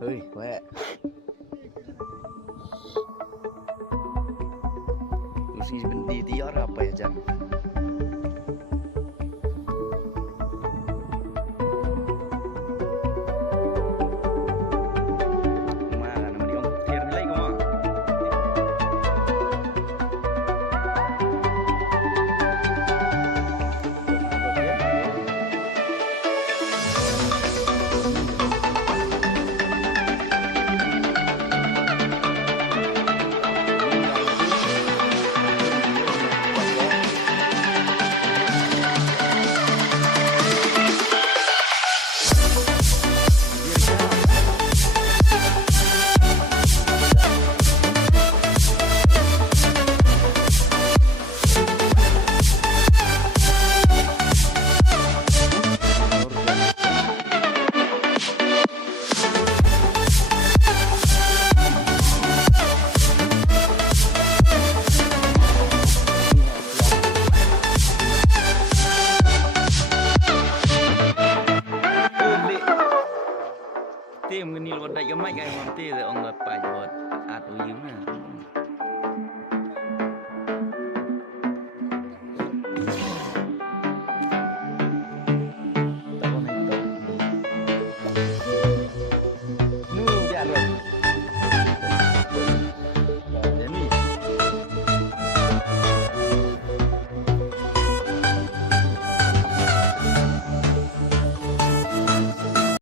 Ơi, khỏe. Terus berhenti tiar apa ya, Jan? Mana nama dia? Tiar nilai kau mah? Tim cái này là đại cái máy cái món tê rồi ông ngập phải rồi ạt uống